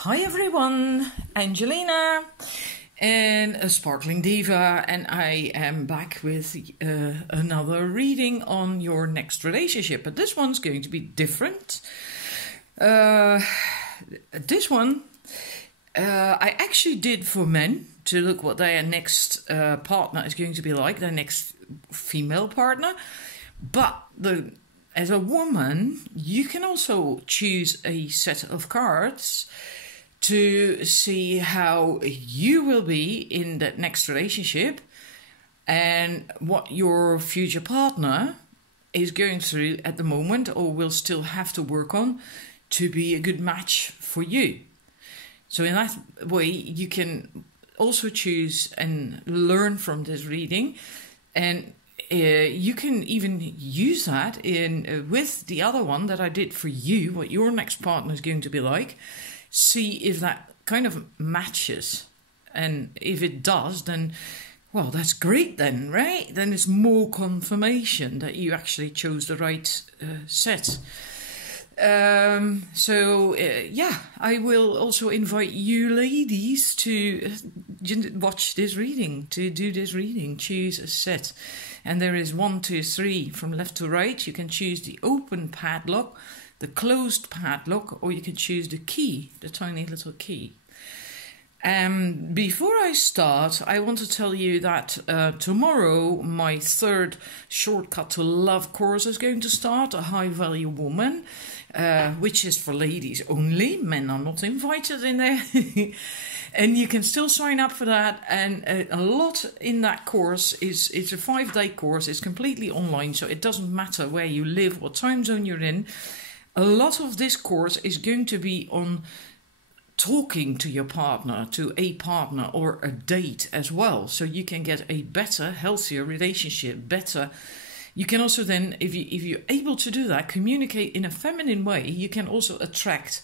Hi everyone, Angelina and a Sparkling Diva, and I am back with another reading on your next relationship, but this one's going to be different. This one I actually did for men to look what their next partner is going to be like, their next female partner, but as a woman, you can also choose a set of cards to see how you will be in that next relationship and what your future partner is going through at the moment or will still have to work on to be a good match for you. So in that way, you can also choose and learn from this reading, and you can even use that in with the other one that I did for you, what your next partner is going to be like. See if that kind of matches, and if it does, then well, that's great then, right? Then it's more confirmation that you actually chose the right set. Yeah, I will also invite you ladies to watch this reading, to do this reading. Choose a set, and there is 1, 2, 3 from left to right. You can choose the open padlock, the closed padlock, or you can choose the key, the tiny little key. Before I start, I want to tell you that tomorrow my third Shortcut to Love course is going to start, a High Value Woman, which is for ladies only. Men are not invited in there. And you can still sign up for that. And a lot in that course it's a 5-day course. It's completely online, so it doesn't matter where you live, what time zone you're in. A lot of this course is going to be on talking to your partner, to a partner or a date as well. So you can get a better, healthier relationship, better. You can also then, if you're able to do that, communicate in a feminine way, you can also attract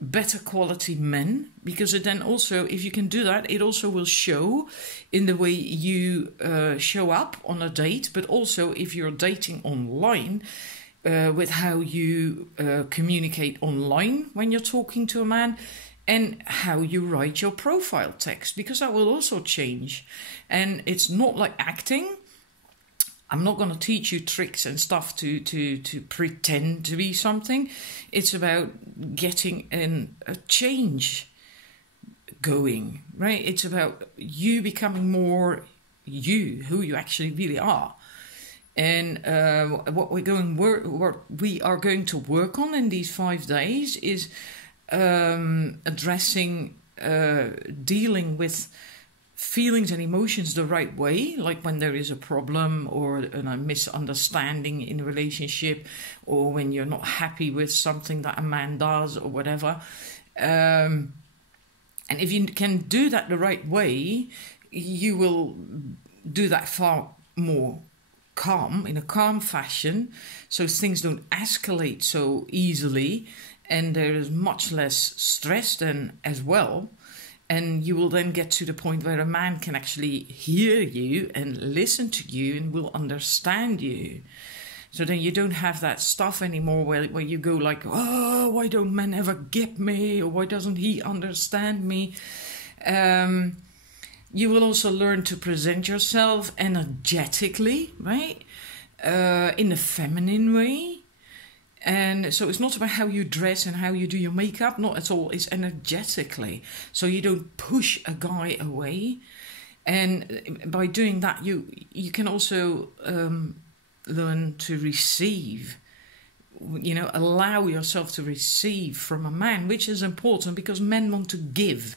better quality men, because it then also, if you can do that, it also will show in the way you show up on a date, but also if you're dating online, with how you communicate online when you're talking to a man, and how you write your profile text, because that will also change. And it's not like acting. I'm not going to teach you tricks and stuff to pretend to be something. It's about getting a change going, right? It's about you becoming more you, who you actually really are. And what we are going to work on in these 5 days is addressing, dealing with feelings and emotions the right way, like when there is a problem or a misunderstanding in a relationship, or when you're not happy with something that a man does or whatever. And if you can do that the right way, you will do that far more calm, in a calm fashion, so things don't escalate so easily, and there is much less stress then as well. And you will then get to the point where a man can actually hear you and listen to you and will understand you. So then you don't have that stuff anymore where you go like, oh, why don't men ever get me? Or why doesn't he understand me? You will also learn to present yourself energetically, right? In a feminine way. And so it's not about how you dress and how you do your makeup, not at all. It's energetically. So you don't push a guy away. And by doing that, you can also learn to receive, allow yourself to receive from a man, which is important because men want to give.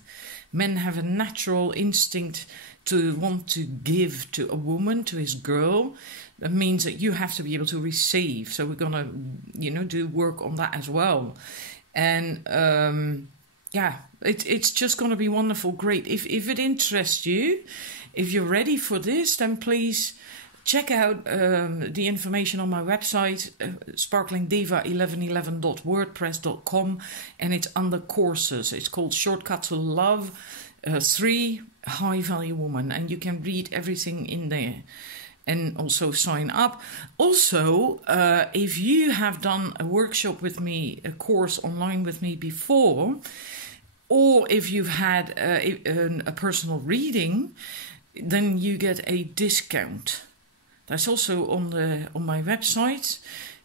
Men have a natural instinct to want to give to a woman, to his girl. That means that you have to be able to receive. So we're going to, do work on that as well. And it's just going to be wonderful, great. If it interests you, if you're ready for this, then please check out the information on my website, sparklingdiva1111.wordpress.com, and it's under courses. It's called Shortcut to Love, 3 High Value Woman, and you can read everything in there. And also sign up. Also, if you have done a workshop with me, a course online with me before, Or if you've had a personal reading, then you get a discount. That's also on my website.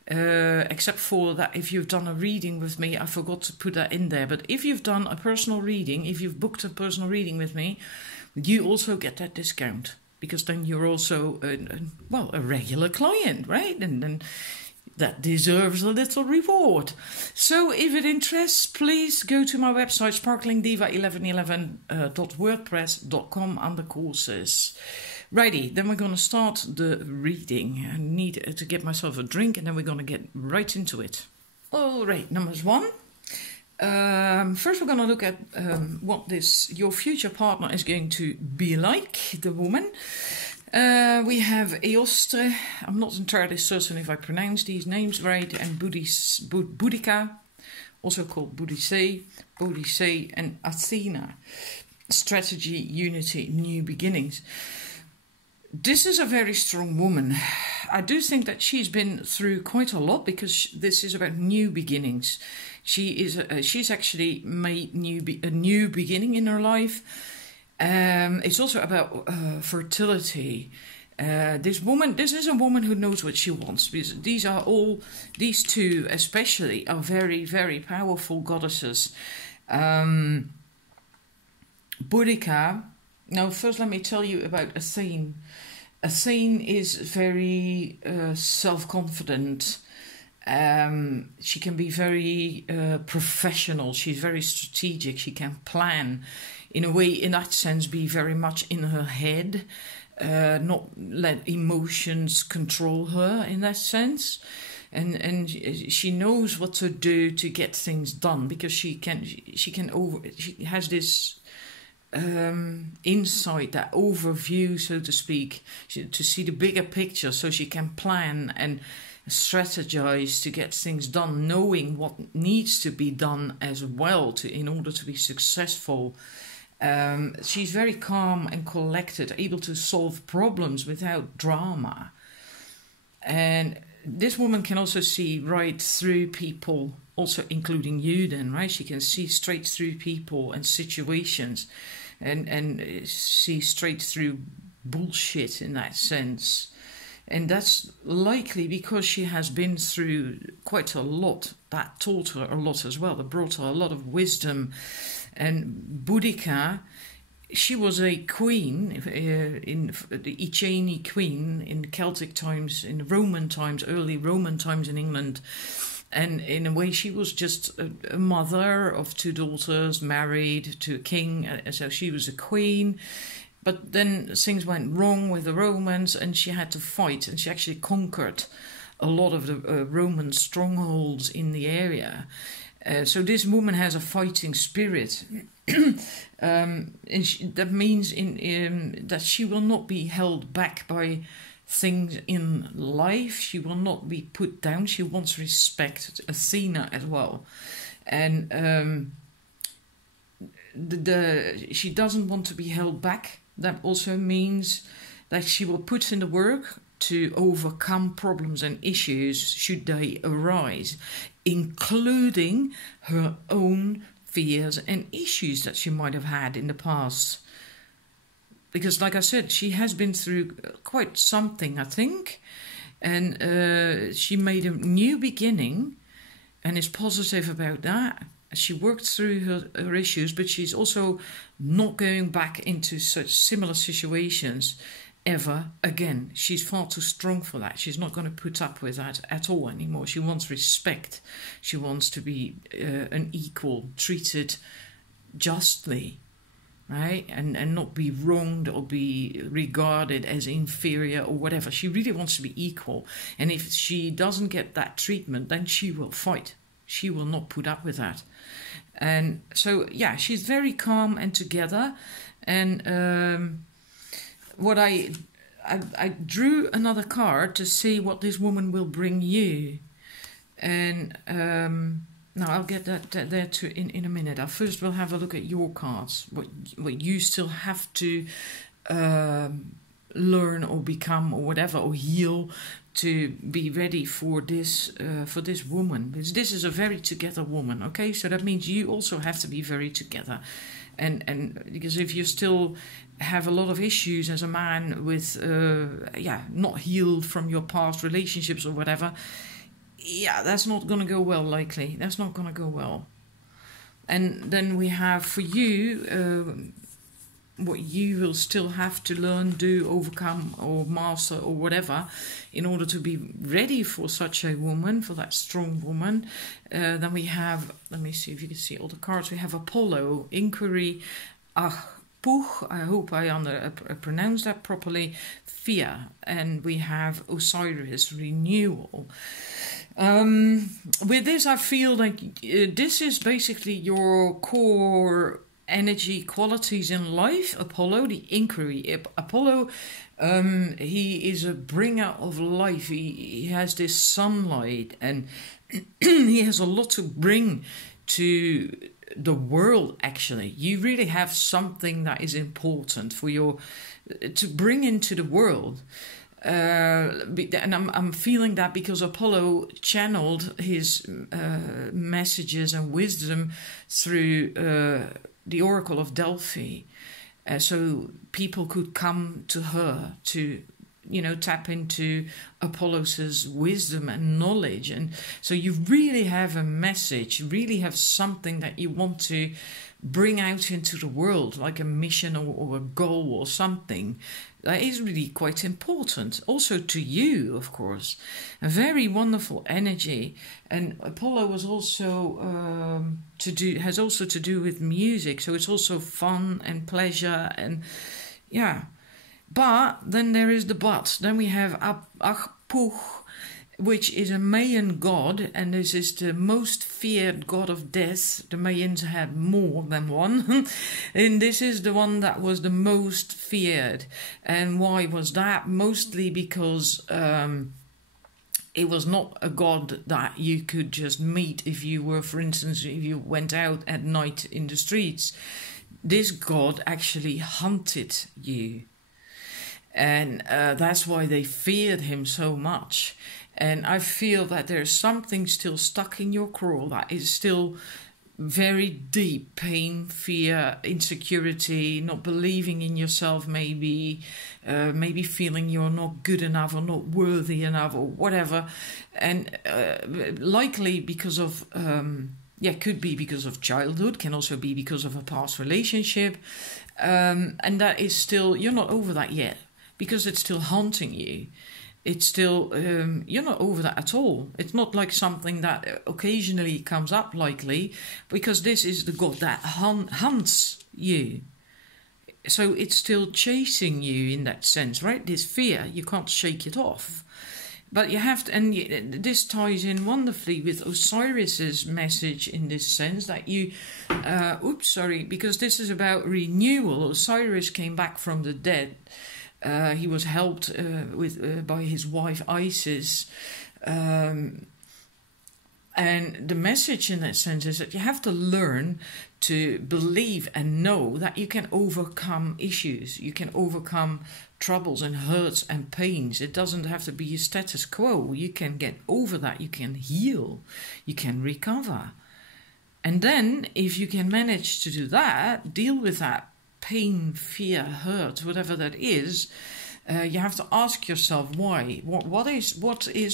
Except for that, if you've done a reading with me, I forgot to put that in there. But if you've done a personal reading, if you've booked a personal reading with me, you also get that discount, because then you're also a regular client, right? And then that deserves a little reward. So if it interests, please go to my website, sparklingdiva1111.wordpress.com, under courses. Righty, then we're going to start the reading. I need to get myself a drink, and then we're going to get right into it. All right, numbers 1. First, we're going to look at what your future partner is going to be like, the woman. We have Eostre, I'm not entirely certain if I pronounce these names right, and Boudica, also called Boudicée, and Athena. Strategy, unity, new beginnings. This is a very strong woman. I do think that she's been through quite a lot, because this is about new beginnings. She's actually made a new beginning in her life. It's also about fertility. This is a woman who knows what she wants, because these two especially are very, very powerful goddesses. Boudica. Now, first let me tell you about Athene. Athene is very self-confident. She can be very professional. She's very strategic. She can plan. In a way, in that sense, be very much in her head, not let emotions control her in that sense. And she knows what to do to get things done, because she has this insight, that overview, so to speak, to see the bigger picture, so she can plan and strategize to get things done, knowing what needs to be done as well in order to be successful. She's very calm and collected, able to solve problems without drama. And this woman can also see right through people, also including you then, right? She can see straight through people and situations, and see straight through bullshit in that sense. And that's likely because she has been through quite a lot. That taught her a lot as well. That brought her a lot of wisdom. And Boudica, she was a queen, in the Iceni queen in Celtic times, in Roman times, early Roman times in England. And in a way, she was just a mother of 2 daughters, married to a king. So she was a queen. But then things went wrong with the Romans, and she had to fight. And she actually conquered a lot of the Roman strongholds in the area. So this woman has a fighting spirit. And that means that she will not be held back by things in life. She will not be put down. She wants respect. Athena as well. And she doesn't want to be held back. That also means that she will put in the work to overcome problems and issues should they arise, including her own fears and issues that she might have had in the past. Because, like I said, she has been through quite something, I think, and she made a new beginning and is positive about that. She worked through her issues, but she's also not going back into such similar situations ever again. She's far too strong for that. She's not going to put up with that at all anymore. She wants respect. She wants to be an equal, treated justly, right? And not be wronged or be regarded as inferior or whatever. She really wants to be equal. And if she doesn't get that treatment, then she will fight. She will not put up with that. And so, yeah, she's very calm and together. And what I drew another card to see what this woman will bring you. And now I'll get that there too in a minute. I first will have a look at your cards. What you still have to learn or become or whatever, or heal, to be ready for this woman. Because this is a very together woman, okay? So that means you also have to be very together. And because if you still have a lot of issues as a man with, not healed from your past relationships or whatever, that's not going to go well, likely. That's not going to go well. And then we have for you what you will still have to learn, do, overcome, or master, or whatever, in order to be ready for such a woman, for that strong woman. Then we have, let me see if you can see all the cards. We have Apollo, Inquiry, Puch, I hope I pronounced that properly, Fear, and we have Osiris, Renewal. With this, I feel like this is basically your core energy qualities in life. Apollo, the Inquiry. Apollo, he is a bringer of life. He has this sunlight, and he has a lot to bring to the world. Actually, you really have something that is important for to bring into the world. And I'm feeling that because Apollo channeled his messages and wisdom through the Oracle of Delphi, so people could come to her to, tap into Apollo's wisdom and knowledge. And so you really have a message, really have something that you want to bring out into the world, like a mission or a goal or something. That is really quite important. Also to you, of course. A very wonderful energy. And Apollo was also has also to do with music. So it's also fun and pleasure and But then there is the but. Then we have Puch, which is a Mayan god, and this is the most feared god of death. The Mayans had more than one, and this is the one that was the most feared. And why was that? Mostly because it was not a god that you could just meet if you were, for instance, if you went out at night in the streets. This god actually hunted you, and that's why they feared him so much. And I feel that there's something still stuck in your core that is still very deep pain, fear, insecurity, not believing in yourself, maybe feeling you're not good enough or not worthy enough or whatever. And likely because of, could be because of childhood, can also be because of a past relationship. And that is still, you're not over that yet because it's still haunting you. It's still, you're not over that at all. It's not like something that occasionally comes up, likely, because this is the god that hunts you. So it's still chasing you in that sense, right? This fear, you can't shake it off. But you have to, and this ties in wonderfully with Osiris's message in this sense that you, because this is about renewal. Osiris came back from the dead. He was helped by his wife Isis, and the message in that sense is that you have to learn to believe and know that you can overcome issues, you can overcome troubles and hurts and pains. It doesn't have to be a status quo. You can get over that, you can heal, you can recover. And then if you can manage to do that, deal with that pain, fear, hurt, whatever that is, you have to ask yourself why. What is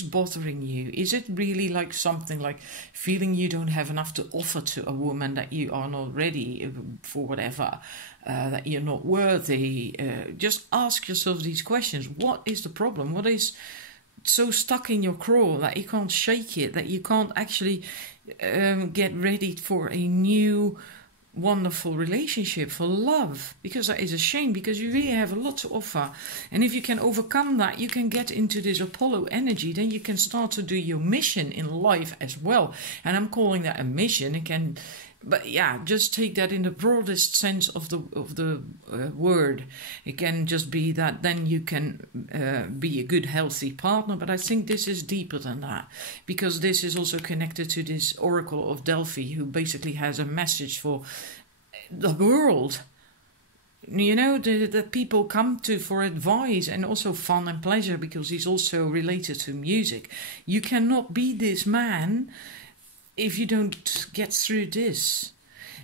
bothering you? Is it really like something like feeling you don't have enough to offer to a woman, that you are not ready for whatever, that you're not worthy? Just ask yourself these questions. What is the problem? What is so stuck in your craw that you can't shake it, that you can't actually get ready for a new wonderful relationship, for love? Because that is a shame, because you really have a lot to offer. And if you can overcome that, you can get into this Apollo energy, then you can start to do your mission in life as well. And I'm calling that a mission. Just take that in the broadest sense of the word. It can just be that then you can be a good, healthy partner. But I think this is deeper than that, because this is also connected to this Oracle of Delphi, who basically has a message for the world. that people come to for advice and also fun and pleasure, because he's also related to music. You cannot be this man if you don't get through this.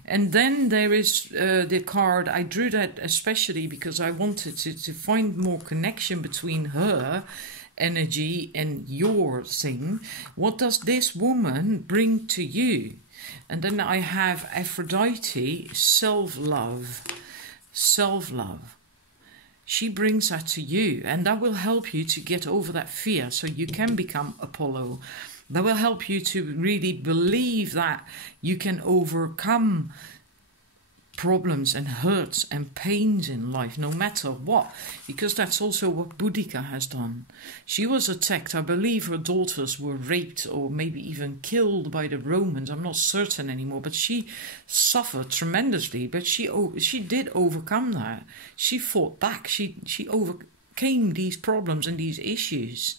And then there is the card. I drew that especially because I wanted to find more connection between her energy and your thing. What does this woman bring to you? And then I have Aphrodite, self-love. Self-love. She brings that to you, and that will help you to get over that fear so you can become Apollo. That will help you to really believe that you can overcome problems and hurts and pains in life, no matter what, because that's also what Boudica has done. She was attacked. I believe her daughters were raped or maybe even killed by the Romans. I'm not certain anymore, but she suffered tremendously. But she did overcome that. She fought back. She overcame these problems and these issues.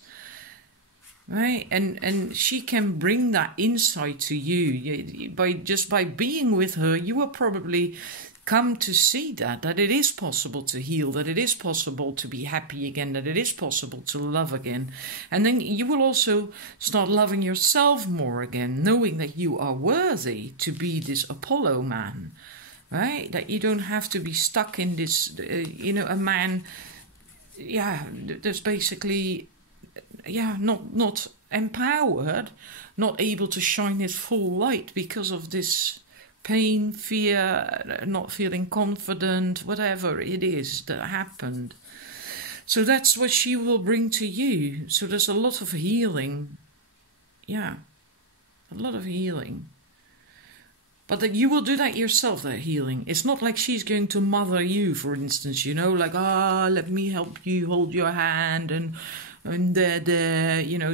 Right, and she can bring that insight to you by being with her. You will probably come to see that it is possible to heal, that it is possible to be happy again, that it is possible to love again, and then you will also start loving yourself more again, knowing that you are worthy to be this Apollo man, right? That you don't have to be stuck in this, a man, that's basically. Not empowered, not able to shine his full light because of this pain, fear, not feeling confident, whatever it is that happened. So that's what she will bring to you. So there's a lot of healing. Yeah, a lot of healing. But that you will do that yourself, that healing. It's not like she's going to mother you, for instance, like, let me help you, hold your hand, and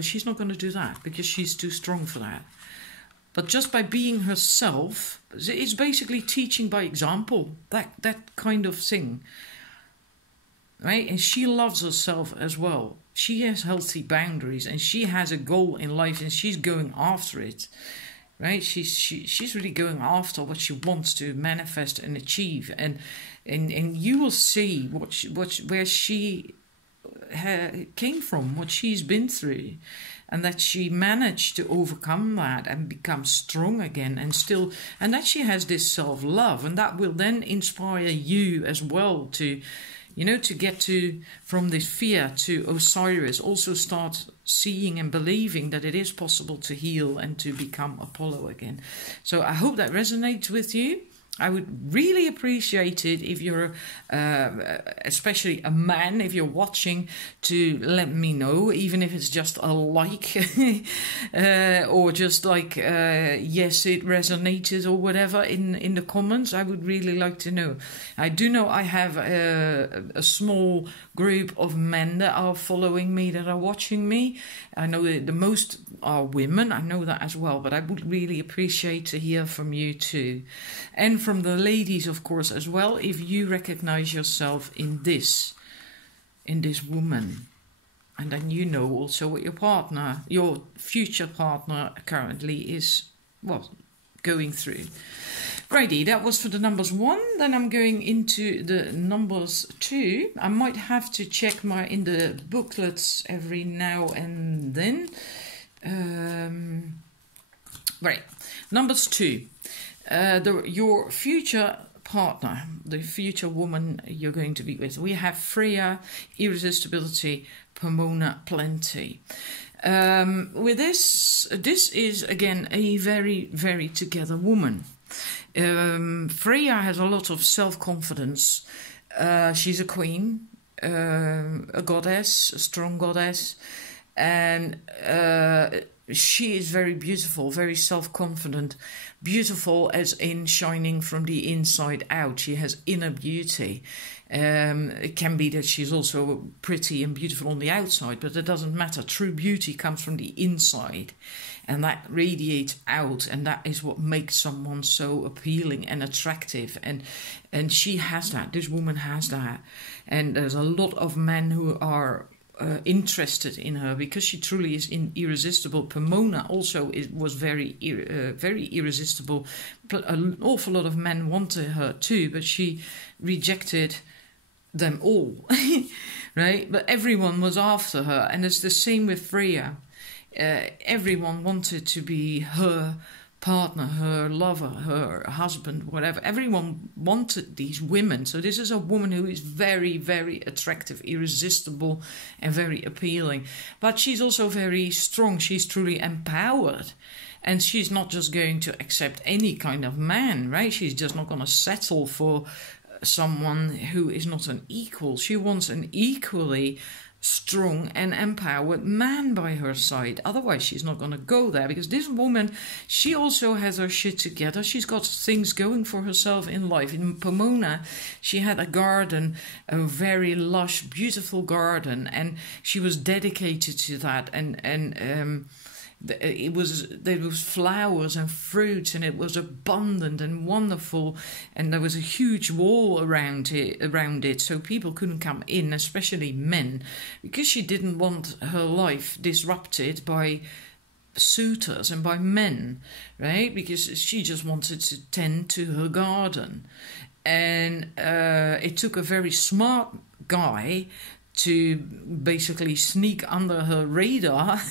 she's not going to do that because she's too strong for that. But just by being herself, it's basically teaching by example, that kind of thing. Right? And she loves herself as well. She has healthy boundaries and she has a goal in life and she's going after it. Right? She's really going after what she wants to manifest and achieve. And you will see where she came from, what she's been through, and that she managed to overcome that and become strong again, and that she has this self-love, and that will then inspire you as well to get from this fear to Osiris, also start seeing and believing that it is possible to heal and to become Apollo again. So I hope that resonates with you. I would really appreciate it if you're, especially a man, if you're watching, to let me know, even if it's just a like, or just like, yes, it resonated or whatever in the comments. I would really like to know. I do know I have a small group of men that are following me, that are watching me. I know that the most are women, I know that as well, but I would really appreciate to hear from you too. And from the ladies, of course, as well, if you recognize yourself in this woman. And then you know also what your future partner currently is, going through. Righty, that was for the numbers 1. Then I'm going into the numbers 2. I might have to check in the booklets every now and then. Right, numbers 2. Your future partner, the future woman you're going to be with. We have Freya, irresistibility, Pomona, plenty. With this is again a very, very together woman. Freya has a lot of self-confidence. She's a queen, a goddess, a strong goddess, and she is very beautiful, very self-confident. Beautiful as in shining from the inside out. She has inner beauty. It can be that she's also pretty and beautiful on the outside, but it doesn't matter. True beauty comes from the inside, and that radiates out, and that is what makes someone so appealing and attractive. And she has that. This woman has that. And there's a lot of men who are interested in her because she truly is irresistible. Pomona also was very irresistible. An awful lot of men wanted her too, but she rejected them all, right? But everyone was after her, and it's the same with Freya. Everyone wanted to be her partner, her lover, her husband, whatever. Everyone wanted these women. So this is a woman who is very, very attractive, irresistible, and very appealing. But she's also very strong. She's truly empowered. And she's not just going to accept any kind of man, right? She's just not going to settle for someone who is not an equal. She wants an equally strong and empowered man by her side. Otherwise she's not going to go there, because this woman, she also has her shit together. She's got things going for herself in life. In Pomona, she had a garden, a very lush, beautiful garden, and she was dedicated to that, and there was flowers and fruits, and it was abundant and wonderful, and there was a huge wall around it, so people couldn't come in, especially men, because she didn't want her life disrupted by suitors and by men, right? Because she just wanted to tend to her garden, and it took a very smart guy to basically sneak under her radar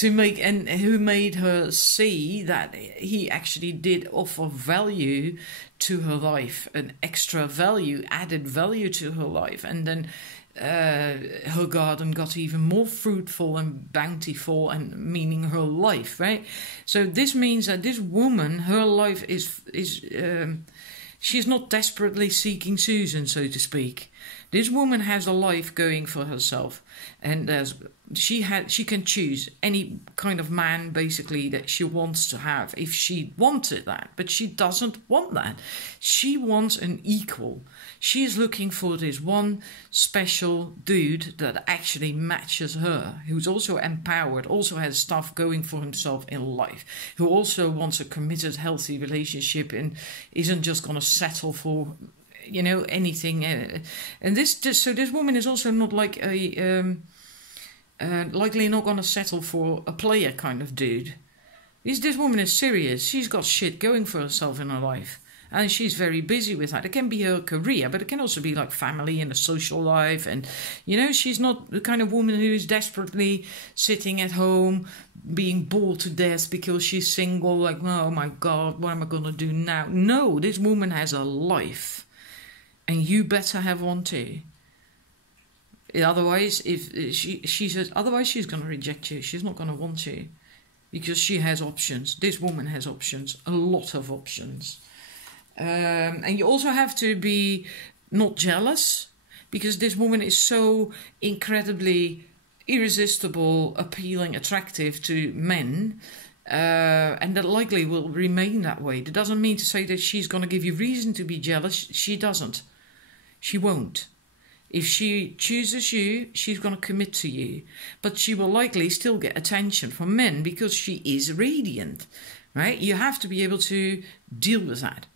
who made her see that he actually did offer value to her life, an extra value, added value to her life. And then her garden got even more fruitful and bountiful, and meaning her life, right? So this means that this woman, her life is she's not desperately seeking Susan, so to speak. This woman has a life going for herself, and she can choose any kind of man basically that she wants to have if she wanted that, but she doesn't want that. She wants an equal. She is looking for this one special dude that actually matches her, who's also empowered, also has stuff going for himself in life, who also wants a committed, healthy relationship and isn't just going to settle for anything, and this woman is also not like a likely not going to settle for a player kind of dude. This woman is serious. She's got shit going for herself in her life, and she's very busy with that. It can be her career, but it can also be like family and a social life, and she's not the kind of woman who's desperately sitting at home being bored to death because she's single, like, oh my god, what am I going to do now? No, this woman has a life. And you better have one too. Otherwise, if she says otherwise, she's going to reject you. She's not going to want you, because she has options. This woman has options, a lot of options. And you also have to be not jealous, because this woman is so incredibly irresistible, appealing, attractive to men. And that likely will remain that way. That doesn't mean to say that she's going to give you reason to be jealous. She doesn't. She won't. If she chooses you, she's going to commit to you. But she will likely still get attention from men because she is radiant, right? You have to be able to deal with that.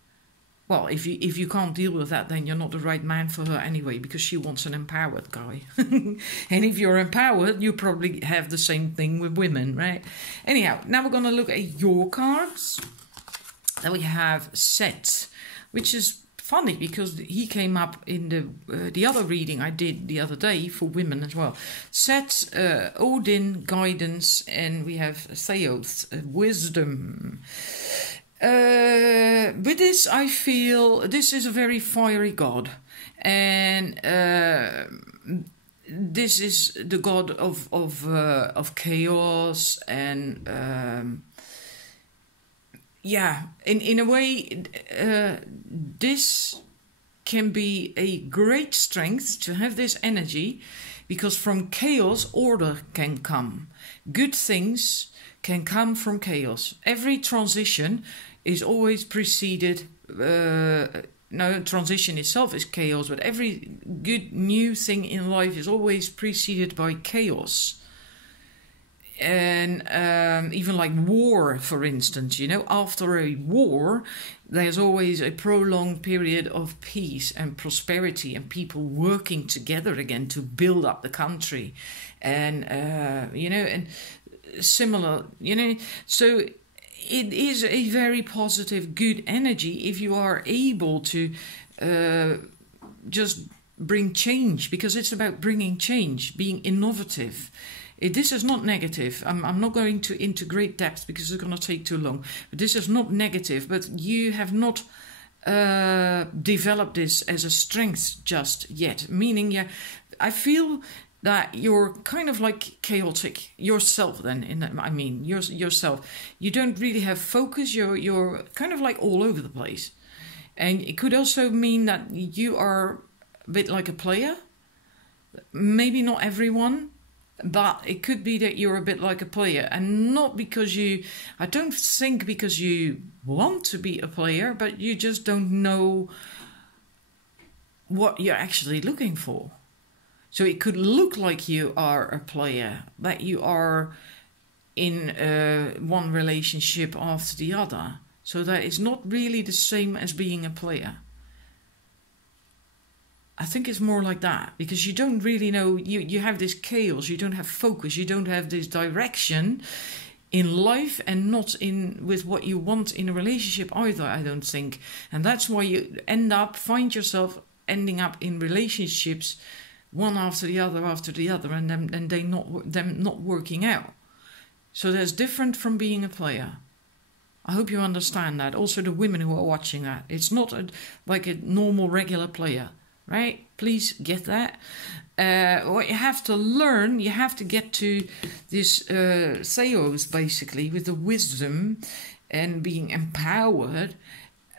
Well, if you can't deal with that, then you're not the right man for her anyway, because she wants an empowered guy. And if you're empowered, you probably have the same thing with women, right? Anyhow, now we're going to look at your cards. Then we have Set, which is funny because he came up in the other reading I did the other day for women as well. Set, Odin, guidance, and we have Theoth, wisdom. With this, I feel this is a very fiery god, and this is the god of chaos, and in a way, this can be a great strength to have this energy, because from chaos order can come. Good things can come from chaos. Every transition is always preceded. Transition itself is chaos, but every good new thing in life is always preceded by chaos. And even like war, for instance, after a war, there's always a prolonged period of peace and prosperity and people working together again to build up the country. And, and similar, so it is a very positive, good energy if you are able to just bring change, because it's about bringing change, being innovative. This is not negative. I'm not going into great depth because it's going to take too long. But this is not negative. But you have not developed this as a strength just yet. Meaning, I feel that you're kind of like chaotic yourself. Then, yourself. You don't really have focus. You're kind of like all over the place, and it could also mean that you are a bit like a player. Maybe not everyone. But it could be that you're a bit like a player, and not because I don't think because you want to be a player, but you just don't know what you're actually looking for. So it could look like you are a player, that you are in one relationship after the other. So that is not really the same as being a player. I think it's more like that, because you don't really know, you have this chaos, you don't have focus, you don't have this direction in life, and not with what you want in a relationship either, I don't think. And that's why you find yourself ending up in relationships one after the other, and them not working out. So that's different from being a player. I hope you understand that. Also the women who are watching that. It's not like a normal regular player. Right? Please get that. What you have to learn, you have to get to this theos, basically, with the wisdom and being empowered.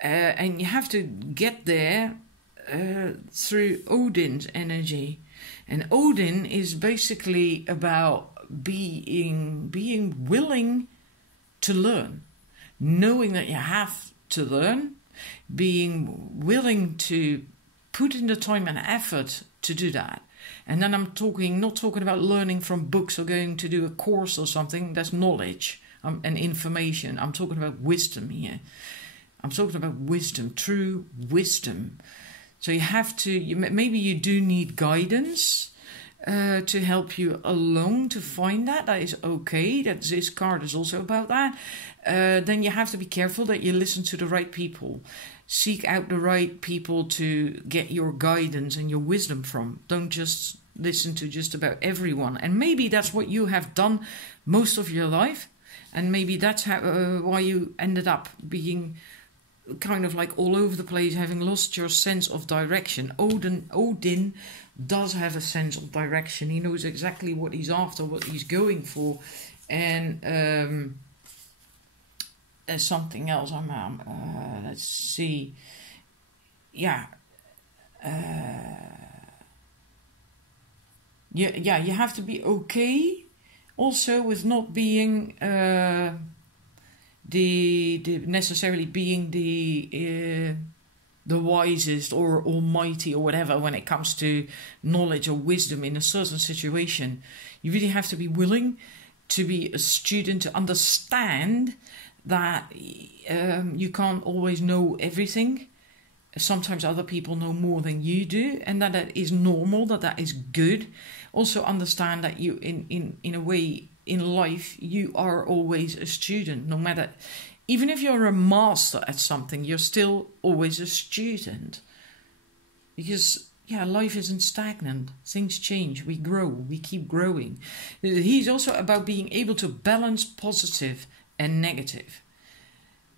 And you have to get there through Odin's energy. And Odin is basically about being willing to learn. Knowing that you have to learn. Being willing to put in the time and effort to do that. And then I'm not talking about learning from books or going to do a course or something. That's knowledge and information. I'm talking about wisdom here. I'm talking about wisdom, true wisdom. So you have to, maybe you do need guidance to help you along to find that. That is okay. This card is also about that. Then you have to be careful that you listen to the right people. Seek out the right people to get your guidance and your wisdom from. Don't just listen to just about everyone. And maybe that's what you have done most of your life. And maybe that's why you ended up being kind of like all over the place, having lost your sense of direction. Odin does have a sense of direction. He knows exactly what he's after, what he's going for. And there's something else. Let's see. You have to be okay also with not being necessarily being the wisest or almighty or whatever when it comes to knowledge or wisdom in a certain situation. You really have to be willing to be a student, to understand that you can't always know everything. Sometimes other people know more than you do, and that is normal, that is good. Also understand that you, in a way, in life, you are always a student. No matter, even if you're a master at something, you're still always a student. Because, life isn't stagnant. Things change. We grow. We keep growing. He's also about being able to balance positive and negative.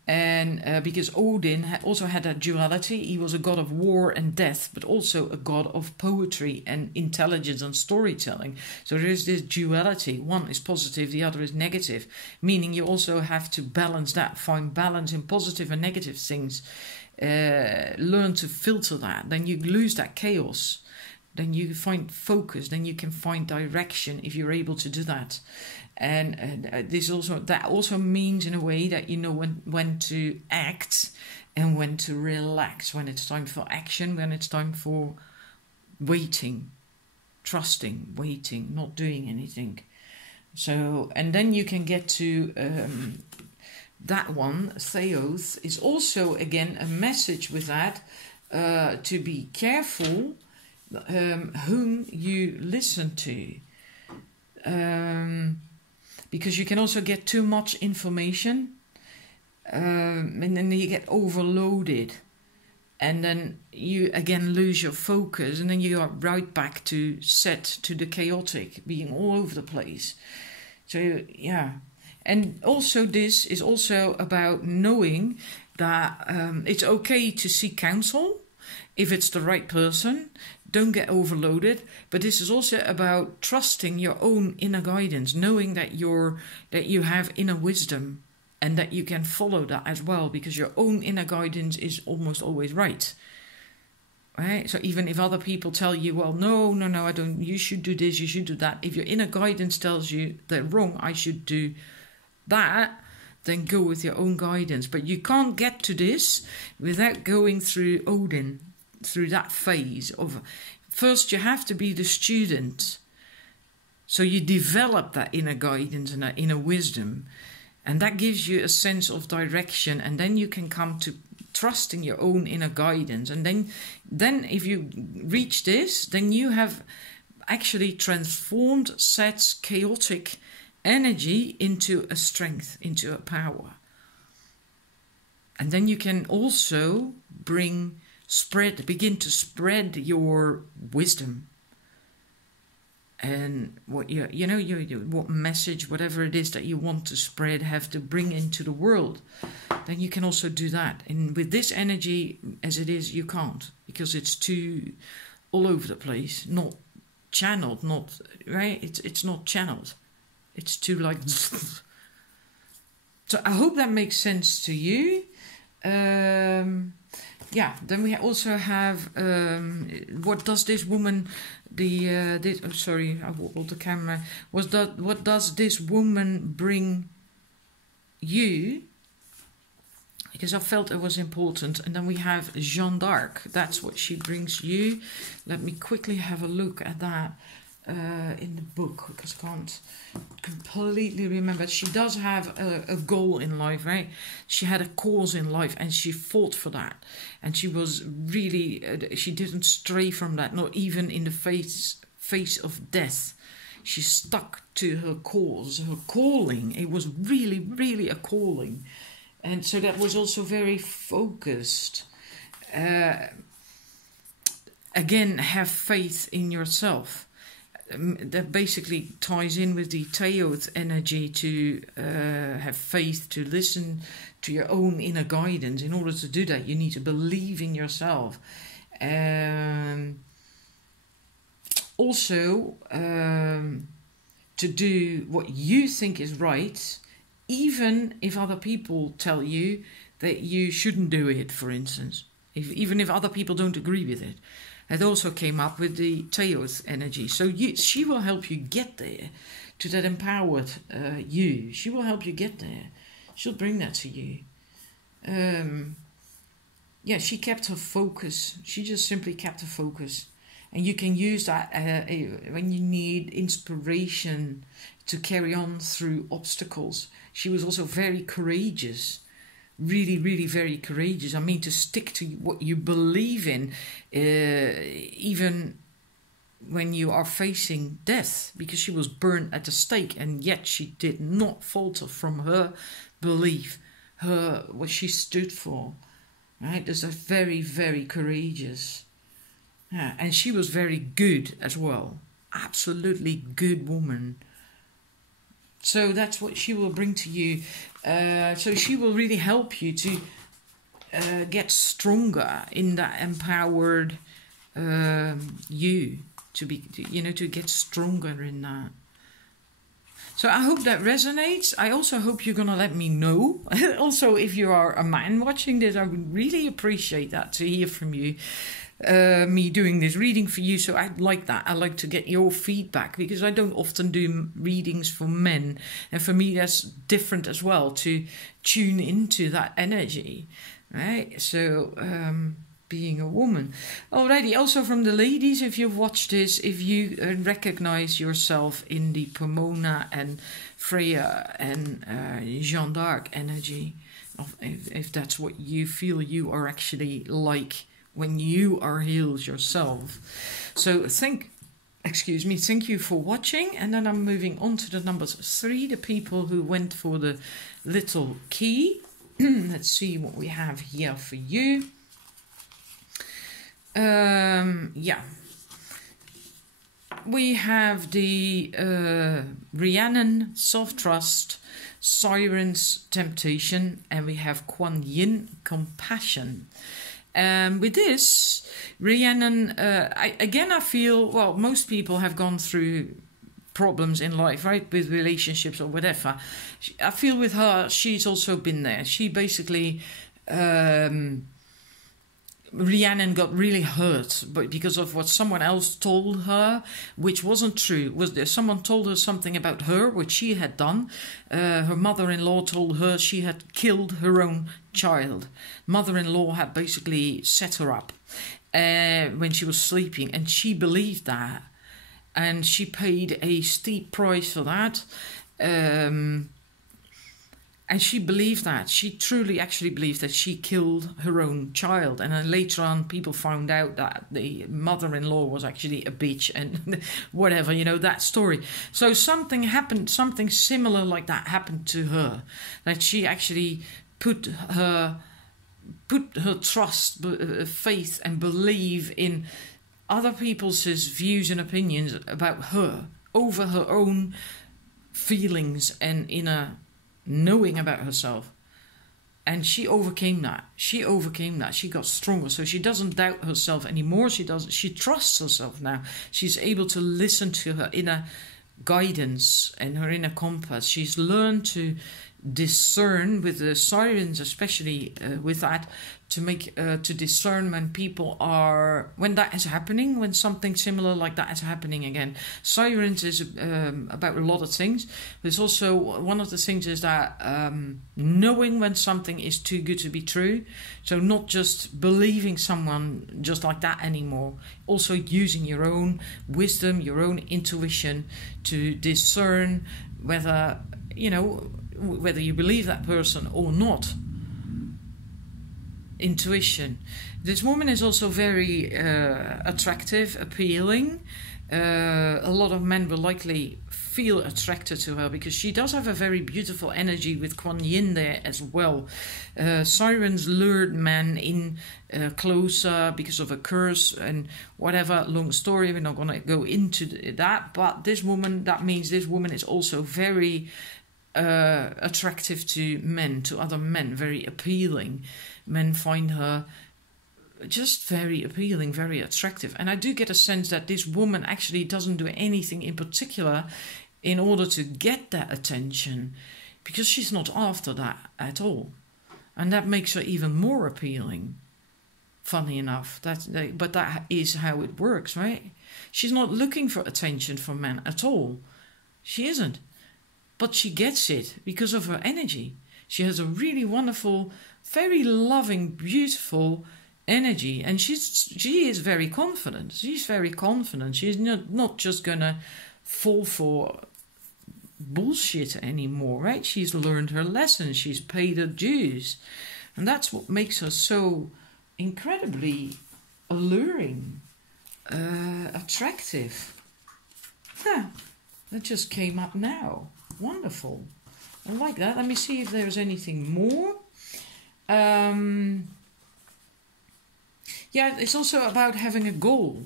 And because Odin also had that duality, he was a god of war and death, but also a god of poetry and intelligence and storytelling. So there is this duality. One is positive, the other is negative, meaning you also have to balance that, find balance in positive and negative things, learn to filter that. Then you lose that chaos. Then you find focus, then you can find direction if you're able to do that. And that also means in a way that you know when to act and when to relax, when it's time for action, when it's time for waiting, trusting, waiting, not doing anything. So, and then you can get to that one, Theos, is also again a message with that to be careful whom you listen to. Because you can also get too much information and then you get overloaded. And then you again lose your focus, and then you are right back to the chaotic, being all over the place. So yeah, and also this is also about knowing that it's okay to seek counsel if it's the right person. Don't get overloaded. But this is also about trusting your own inner guidance, knowing that you have inner wisdom. And that you can follow that as well, because your own inner guidance is almost always right. Right? So even if other people tell you, well, no, I don't, you should do this, you should do that. If your inner guidance tells you that wrong, I should do that, then go with your own guidance. But you can't get to this without going through Odin, through that phase of, first you have to be the student. So you develop that inner guidance and that inner wisdom. And that gives you a sense of direction, and then you can come to trusting your own inner guidance. And then if you reach this, then you have actually transformed Set's chaotic energy into a strength, into a power. And then you can also begin to spread your wisdom. And what what message, whatever it is that you want to spread, have to bring into the world, then you can also do that. And with this energy as it is, you can't, because it's too all over the place, not channeled, not right. It's not channeled. It's too like. So I hope that makes sense to you. Yeah. Then we also have what does this woman? Sorry, I wobbled the camera. What does this woman bring you? Because I felt it was important. And then we have Jeanne d'Arc. That's what she brings you. Let me quickly have a look at that in the book, because I can't completely remember. She does have a goal in life, right? She had a cause in life, and she fought for that. And she was really, she didn't stray from that, not even in the face of death. She stuck to her cause, her calling. It was really, really a calling. And so that was also very focused. Again, have faith in yourself. That basically ties in with the Theos energy, to have faith, to listen to your own inner guidance. In order to do that, you need to believe in yourself. Also, to do what you think is right, even if other people tell you that you shouldn't do it, for instance. Even if other people don't agree with it. It also came up with the Theos energy. So she will help you get there, to that empowered you. She will help you get there. She'll bring that to you. Yeah, she kept her focus. She just simply kept her focus. And you can use that when you need inspiration to carry on through obstacles. She was also very courageous. Really, really very courageous. I mean, to stick to what you believe in, even when you are facing death, because she was burned at the stake, and yet she did not falter from her belief, what she stood for. Right? There's a very, very courageous. Yeah, and she was very good as well. Absolutely good woman. So that's what she will bring to you. So she will really help you to get stronger in that empowered you, to get stronger in that. So I hope that resonates. I also hope you're gonna let me know. Also, if you are a man watching this, I would really appreciate that, to hear from you. Me doing this reading for you, so I like that. I like to get your feedback, because I don't often do readings for men, and for me that's different as well, to tune into that energy, right? So being a woman. Alrighty, also from the ladies, if you've watched this, if you recognize yourself in the Pomona and Freya and Jeanne d'Arc energy, if that's what you feel you are actually like when you are healed yourself. So thank you for watching, and then I'm moving on to the numbers 3, the people who went for the little key. Let's see what we have here for you. Yeah, we have the Rhiannon, self-trust, Sirens, temptation, and we have Kuan Yin, compassion. With this, Rhiannon, I feel, well, most people have gone through problems in life, right, with relationships or whatever. I feel with her, she's also been there. She basically, Rhiannon got really hurt because of what someone else told her, which wasn't true. Was there someone told her something about her, which she had done? Her mother-in-law told her she had killed her own child. Mother-in-law had basically set her up when she was sleeping, and she believed that, and she paid a steep price for that. And she believed that. She truly actually believed that she killed her own child. And then later on, people found out that the mother-in-law was actually a bitch and whatever, you know, that story. So something happened, something similar like that happened to her. That she actually put her trust, faith and belief in other people's views and opinions about her over her own feelings and inner knowing about herself. And she overcame that. She got stronger. So she doesn't doubt herself anymore. She trusts herself now. She's able to listen to her inner guidance and her inner compass. She's learned to discern with the sirens, especially with that, to make to discern when that is happening, when something similar like that is happening again. Sirens is about a lot of things. There's also one of the things is that knowing when something is too good to be true. So not just believing someone just like that anymore. Also using your own wisdom, your own intuition to discern whether you believe that person or not. Intuition. This woman is also very attractive, appealing. A lot of men will likely feel attracted to her because she does have a very beautiful energy with Kuan Yin there as well. Sirens lured men in closer because of a curse and whatever. Long story, we're not going to go into that. But this woman, that means this woman is also very attractive to men, to other men, very appealing. Men find her just very appealing, very attractive. And I do get a sense that this woman actually doesn't do anything in particular in order to get that attention, because she's not after that at all. And that makes her even more appealing, funny enough. But that is how it works, right? She's not looking for attention from men at all. She isn't. But she gets it because of her energy. She has a really wonderful, very loving, beautiful energy. And she is very confident. She's very confident. She's not just going to fall for bullshit anymore, right? She's learned her lesson. She's paid her dues. And that's what makes her so incredibly alluring, attractive. That just came up now. Wonderful. I like that. Let me see if there's anything more. Yeah, it's also about having a goal.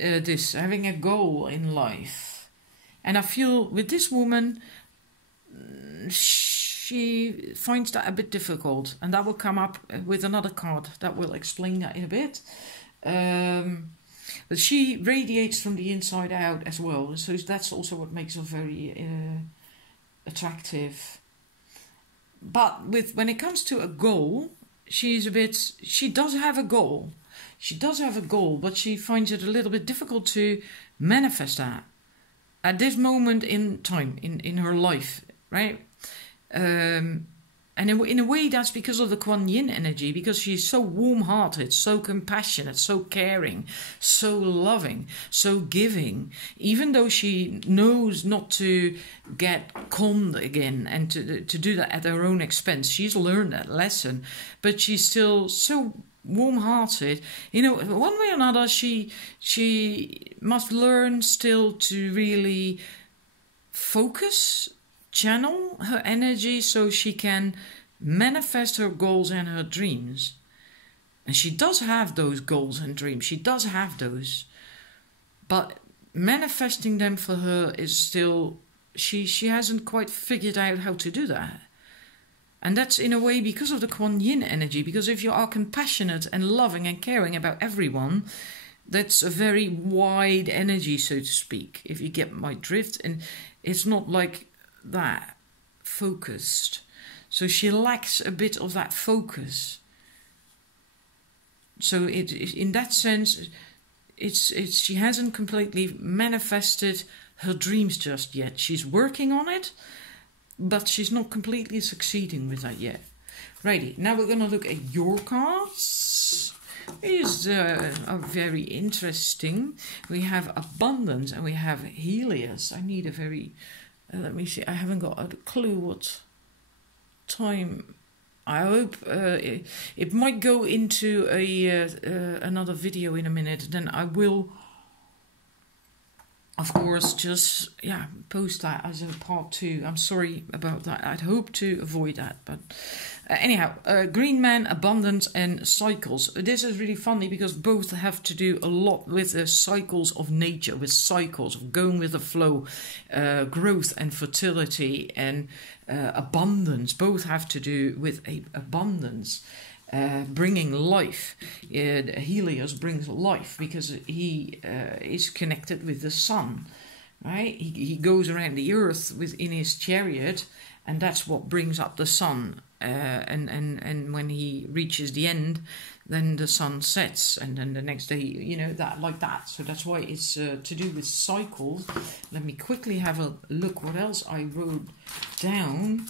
Having a goal in life. And I feel with this woman, she finds that a bit difficult. And that will come up with another card that will explain that in a bit. But she radiates from the inside out as well. So that's also what makes her very attractive. But when it comes to a goal, she does have a goal. She does have a goal, but she finds it a little bit difficult to manifest that at this moment in time in her life, right? And And in a way, that's because of the Kuan Yin energy, because she's so warm-hearted, so compassionate, so caring, so loving, so giving. Even though she knows not to get conned again and to do that at her own expense. She's learned that lesson, but she's still so warm-hearted. You know, one way or another, she must learn still to really focus, channel her energy so she can manifest her goals and her dreams. And she does have those goals and dreams. She does have those. But manifesting them for her is still, she hasn't quite figured out how to do that. And that's in a way because of the Kuan Yin energy. Because if you are compassionate and loving and caring about everyone, that's a very wide energy, so to speak, if you get my drift. And it's not like that focused. So she lacks a bit of that focus. So in that sense, it's she hasn't completely manifested her dreams just yet. She's working on it, but she's not completely succeeding with that yet. Righty, now we're going to look at your cards. These are very interesting. We have Abundance and we have Helios. I need a very... let me see, I haven't got a clue what time. I hope it might go into another video in a minute. Then I will, of course, just post that as a part 2. I'm sorry about that. I'd hope to avoid that, but anyhow, Green Man, Abundance, and Cycles. This is really funny because both have to do a lot with the cycles of nature, with cycles of going with the flow, growth and fertility, and abundance. Both have to do with abundance. Bringing life. Helios brings life because he is connected with the sun, right? He goes around the earth in his chariot, and that's what brings up the sun. And when he reaches the end, then the sun sets, and then the next day, you know, that like that. So that's why it's to do with cycles. Let me quickly have a look what else I wrote down.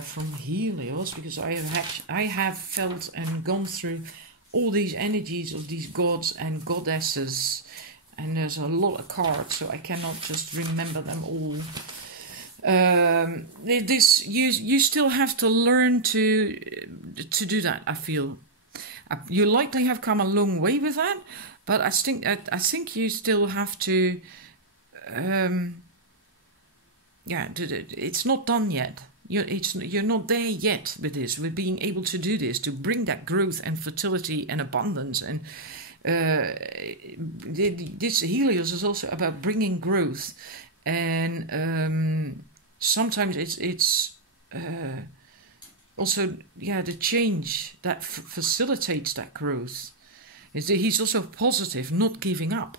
From Helios, because I have felt and gone through all these energies of these gods and goddesses, and there's a lot of cards, so I cannot just remember them all. This you still have to learn to do that. I feel you likely have come a long way with that, but I think you still have to. It's not done yet. You're not there yet with this, with being able to do this, to bring that growth and fertility and abundance. And this Helios is also about bringing growth, and sometimes it's also the change that facilitates that growth. He's also positive, not giving up.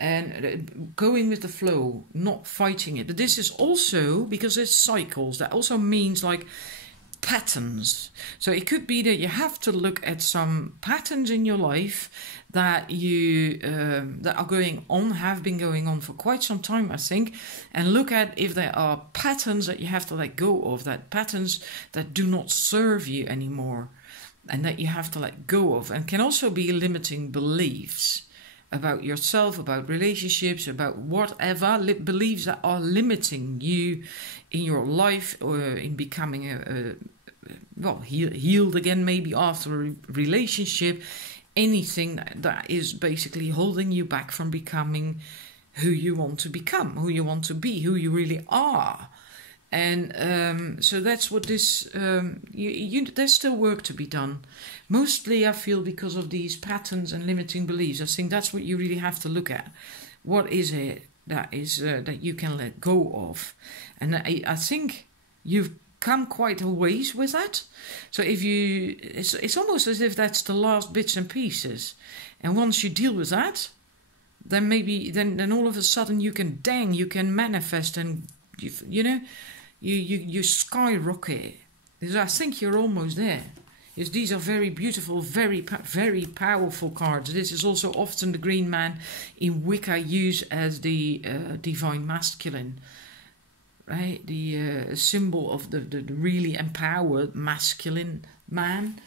And going with the flow, not fighting it. But this is also, because it's cycles, that also means like patterns. So it could be that you have to look at some patterns in your life that you that are going on, have been going on for quite some time, I think, and look at if there are patterns that you have to let go of, that patterns that do not serve you anymore, and that you have to let go of, and can also be limiting beliefs about yourself, about relationships, about whatever, beliefs that are limiting you in your life or in becoming healed again, maybe after a relationship, anything that is basically holding you back from becoming who you want to become, who you want to be, who you really are. And so that's what this, there's still work to be done. Mostly I feel because of these patterns and limiting beliefs. I think that's what you really have to look at. What is it that is that you can let go of? And I think you've come quite a ways with that. So if you, it's almost as if that's the last bits and pieces. And once you deal with that, then maybe, then all of a sudden you can manifest, and you know, you skyrocket. Because I think you're almost there. Because these are very beautiful, very powerful cards. This is also often the Green Man in Wicca used as the divine masculine. right? The symbol of the really empowered masculine man.